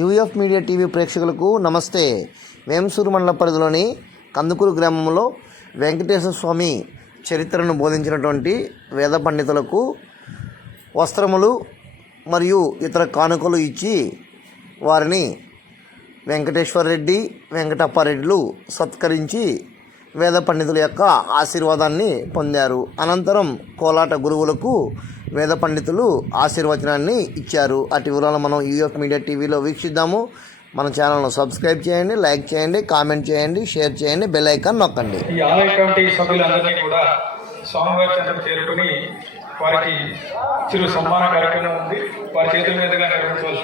UF media TV ప్రేక్షకులకు నమస్తే. వేంసూరు మండల పరిధిలోని కందుకూరు గ్రామంలో వెంకటేశ్వర స్వామి చరిత్రను బోధించినటువంటి వేద పండితులకు వస్త్రములు మరియు ఇతర కానుకలు ఇచ్చి వారిని వెంకటేశ్వర రెడ్డి, వెంకటప్పారెడ్డిలు సత్కరించి వేద పండితుల యొక్క ఆశీర్వాదాన్ని పొందారు. అనంతరం కోలాట గురువులకు వేద పండితులు ఆశీర్వచనాన్ని ఇచ్చారు. అటు వివరాలు మనం యూఎఫ్ మీడియా టీవీలో వీక్షిద్దాము. మన ఛానల్ను సబ్స్క్రైబ్ చేయండి, లైక్ చేయండి, కామెంట్ చేయండి, షేర్ చేయండి, బెల్ ఐకాన్ నొక్కండి. ఈ ఆలయ కమిటీ సభ్యులందరినీ కూడా స్వామివారి చెంతకు చేరుకుని వారికి చిరు సన్మాన కార్యక్రమం ఉంది. వారి చేతుల మీదుగా నిర్వహించవచ్చు.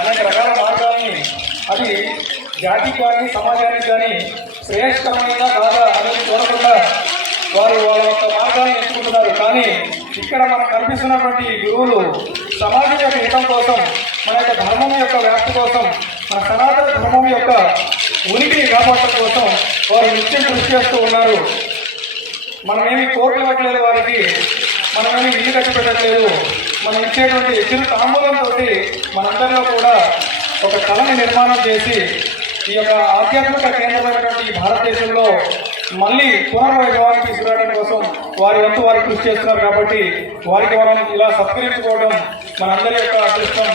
అనేక రకాల మార్గాలని అది జాతికి కానీ సమాజానికి కానీ శ్రేష్టమైన కాదా అనేది చూడకుండా వారు వాళ్ళ యొక్క మార్గాన్ని ఎంచుకుంటున్నారు. కానీ ఇక్కడ మనకు కనిపిస్తున్నటువంటి గురువులు సమాజం యొక్క హితం కోసం, మన యొక్క ధర్మం యొక్క వ్యాప్తి కోసం, మన సనాతన ధర్మం యొక్క ఉనికిని కాపాడటం కోసం వారు నిత్యం కృషి చేస్తూ ఉన్నారు. మనమేమి కోట్లు ఇవ్వట్లేదు, వారికి మనమేమి ఇల్లు కట్టి పెట్టట్లేదు. మనం ఇచ్చేటువంటి చిరు తాంబూలంతో మనందరిలో కూడా ఒక కళని నిర్మాణం చేసి ఈ యొక్క ఆధ్యాత్మిక కేంద్రమైనటువంటి ఈ భారతదేశంలో మళ్ళీ పునర్వైభవాన్ని తీసుకురావడం కోసం వారి వంతు వారికి కృషి చేస్తున్నారు. కాబట్టి వారికి మనం ఇలా సత్కరించుకోవడం మనందరి యొక్క అదృష్టం.